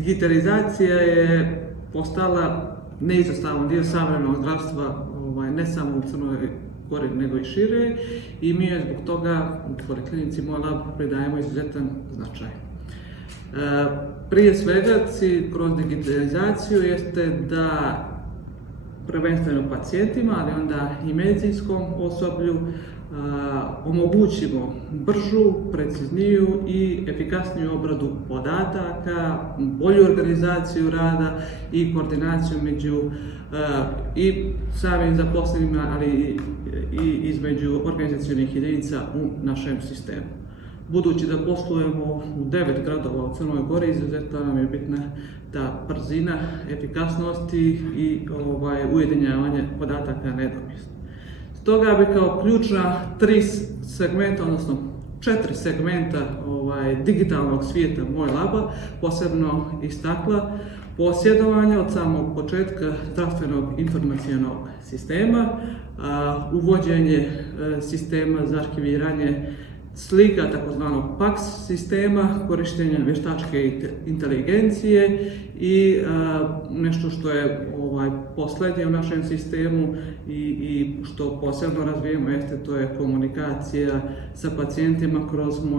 Digitalizacija je postala neizostavan dio savremenog zdravstva, ne samo u Crnoj Gori, nego i šire, i mi je zbog toga u Poliklinici Moj lab pridajemo izuzetan značaj. Prije svega, cilj kroz digitalizaciju jeste da prvenstveno pacijentima, ali onda i medicinskom osoblju omogućimo bržu, precizniju i efikasniju obradu podataka, bolju organizaciju rada i koordinaciju među i samim zaposlenima, ali i između organizacionih jedinica u našem sistemu. Budući da poslujemo u 9 gradova u Crnoj Gori, izuzetno nam je bitna ta brzina, efikasnost i ujedinjavanje podataka nedopisno. Stoga bi kao ključna 3 segmenta, odnosno 4 segmenta digitalnog svijeta Moj laba posebno istakla posjedovanje od samog početka zdravstvenog informacionog sistema, uvođenje sistema za arhiviranje slika, takozvanog PACS sistema, korištenja vještačke inteligencije i nešto što je posljednje u našem sistemu i što posebno razvijemo jeste to je komunikacija sa pacijentima kroz Moj